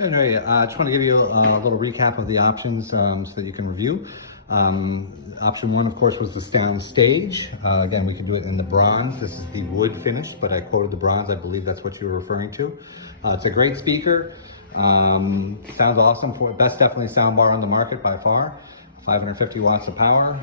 Anyway, I just want to give you a little recap of the options so that you can review. Option one, of course, was the sound stage. Again, we can do it in the bronze. This is the wood finish, but I quoted the bronze. I believe that's what you were referring to. It's a great speaker. Sounds awesome. Best definitely sound bar on the market by far. 550 watts of power.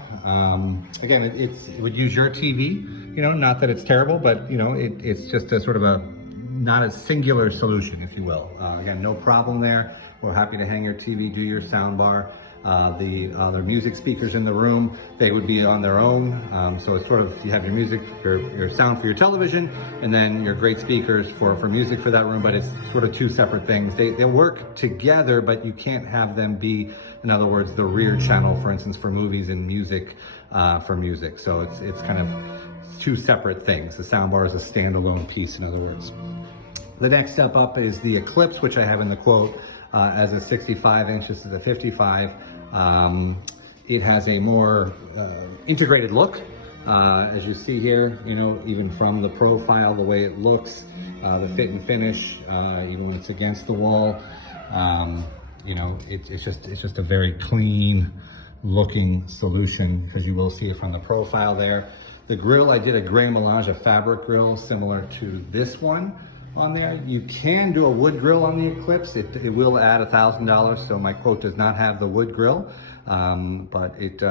Again, it would use your TV. You know, not that it's terrible, but you know, it's just a sort of a not a singular solution, if you will. Again, no problem there. We're happy to hang your TV, do your sound bar. The other music speakers in the room, they would be on their own. So it's sort of, you have your music, your sound for your television, and then your great speakers for music for that room, but it's sort of two separate things. They work together, but you can't have them be, in other words, the rear channel, for instance, for movies and music for music. So it's kind of two separate things. The soundbar is a standalone piece, in other words. The next step up is the Eclipse, which I have in the quote as a 65 inches to the 55. It has a more integrated look, as you see here, you know, even from the profile, the way it looks, the fit and finish, even when it's against the wall, you know, it's just a very clean looking solution, because you will see it from the profile there. The grill, I did a gray melange, a fabric grill similar to this one on there. You can do a wood grill on the Eclipse. It will add $1,000, so my quote does not have the wood grill, but it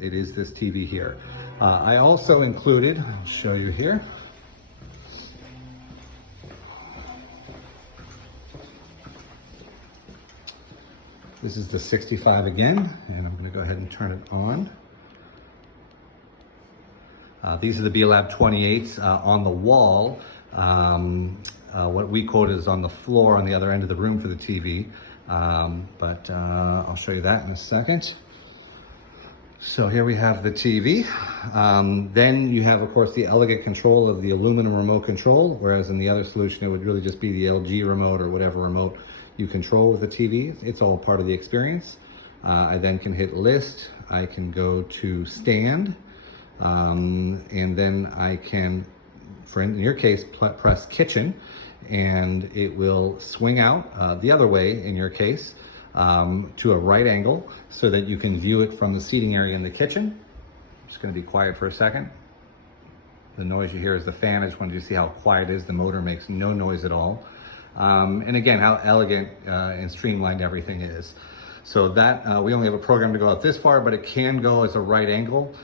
is this TV here. I also included, I'll show you here, this is the 65 again, and I'm going to go ahead and turn it on. These are the B-Lab 28s on the wall. What we quote is on the floor on the other end of the room for the TV, but I'll show you that in a second. So here we have the TV. Then you have, of course, the elegant control of the aluminum remote control, whereas in the other solution it would really just be the LG remote or whatever remote you control with the TV. It's all part of the experience. I then can hit list, I can go to stand, and then I can, in your case, press kitchen, and it will swing out the other way, in your case, to a right angle, so that you can view it from the seating area in the kitchen. I'm just going to be quiet for a second. The noise you hear is the fan. I just wanted you to see how quiet it is. The motor makes no noise at all. And again, how elegant and streamlined everything is. So that, we only have a program to go out this far, but it can go as a right angle,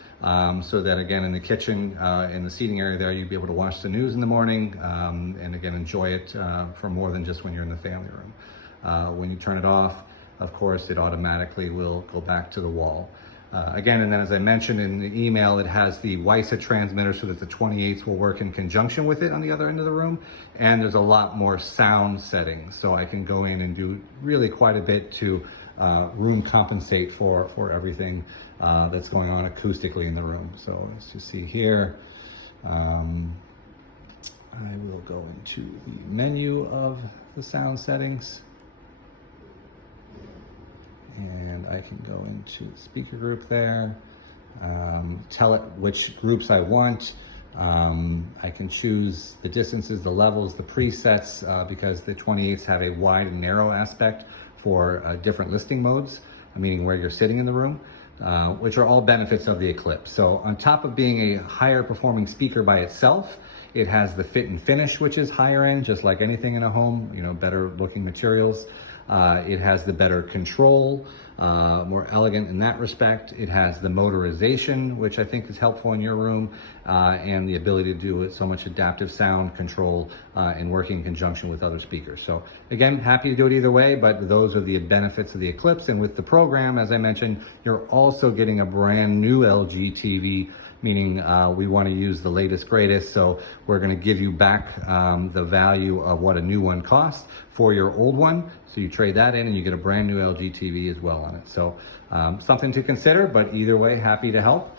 so that again, in the kitchen, in the seating area there, you'd be able to watch the news in the morning, and again, enjoy it for more than just when you're in the family room. When you turn it off, of course, it automatically will go back to the wall. Again, and then as I mentioned in the email, it has the WiSA transmitter so that the 28s will work in conjunction with it on the other end of the room. And there's a lot more sound settings. So I can go in and do really quite a bit to room compensate for everything that's going on acoustically in the room. So as you see here, I will go into the menu of the sound settings. And I can go into the speaker group there, tell it which groups I want. I can choose the distances, the levels, the presets, because the 28s have a wide and narrow aspect for different listing modes, meaning where you're sitting in the room, which are all benefits of the Eclipse. So on top of being a higher performing speaker by itself, it has the fit and finish, which is higher end, just like anything in a home, you know, better looking materials. It has the better control, more elegant in that respect. It has the motorization, which I think is helpful in your room, and the ability to do so much adaptive sound control and working in conjunction with other speakers. So again, happy to do it either way, but those are the benefits of the Eclipse. And with the program, as I mentioned, you're also getting a brand new LG TV, meaning we want to use the latest, greatest. So we're going to give you back the value of what a new one costs for your old one. So you trade that in and you get a brand new LG TV as well on it. So something to consider, but either way, happy to help.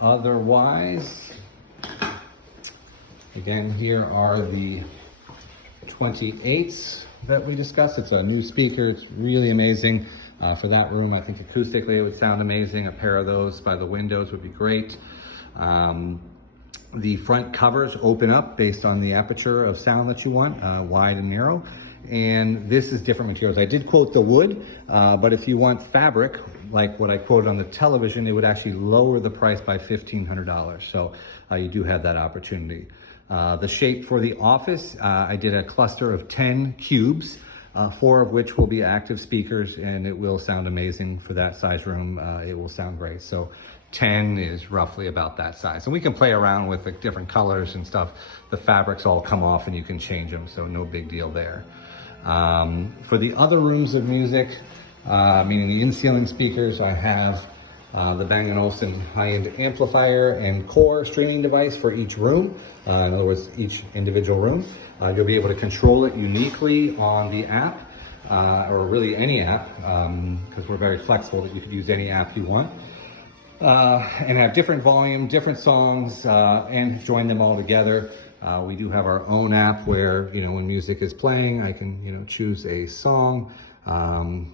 Otherwise, again, here are the 28s that we discussed. It's a new speaker. It's really amazing. For that room, I think acoustically it would sound amazing. A pair of those by the windows would be great. The front covers open up based on the aperture of sound that you want, wide and narrow. and this is different materials. I did quote the wood, but if you want fabric, like what I quoted on the television, it would actually lower the price by $1,500. So you do have that opportunity. The shape for the office, I did a cluster of 10 cubes, 4 of which will be active speakers, and it will sound amazing for that size room. It will sound great. So 10 is roughly about that size. And we can play around with the different colors and stuff. The fabrics all come off and you can change them, so no big deal there. For the other rooms of music, meaning the in-ceiling speakers, I have the Bang & Olufsen high-end amplifier and core streaming device for each room. In other words, each individual room. You'll be able to control it uniquely on the app, or really any app, because we're very flexible that you could use any app you want. And have different volume, different songs, and join them all together. We do have our own app where, when music is playing, I can, choose a song. And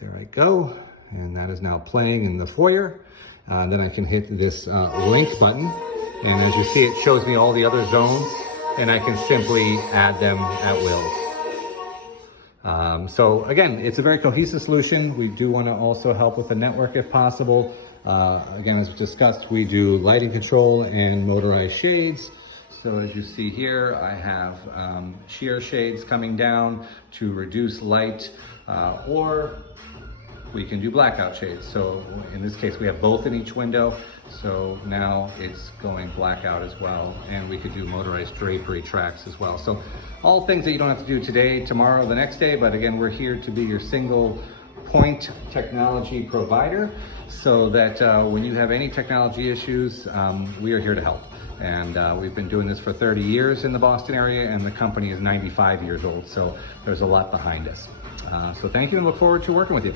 there I go. And that is now playing in the foyer. Then I can hit this link button. And as you see, it shows me all the other zones, and I can simply add them at will. So again, it's a very cohesive solution. We do want to also help with the network if possible. Again, as discussed, we do lighting control and motorized shades. So as you see here, I have sheer shades coming down to reduce light, or we can do blackout shades. So in this case, we have both in each window. So now it's going blackout as well. And we could do motorized drapery tracks as well. So all things that you don't have to do today, tomorrow, the next day. But again, we're here to be your single point technology provider, so that when you have any technology issues, we are here to help. And we've been doing this for 30 years in the Boston area, and the company is 95 years old. So there's a lot behind us. So thank you, and look forward to working with you.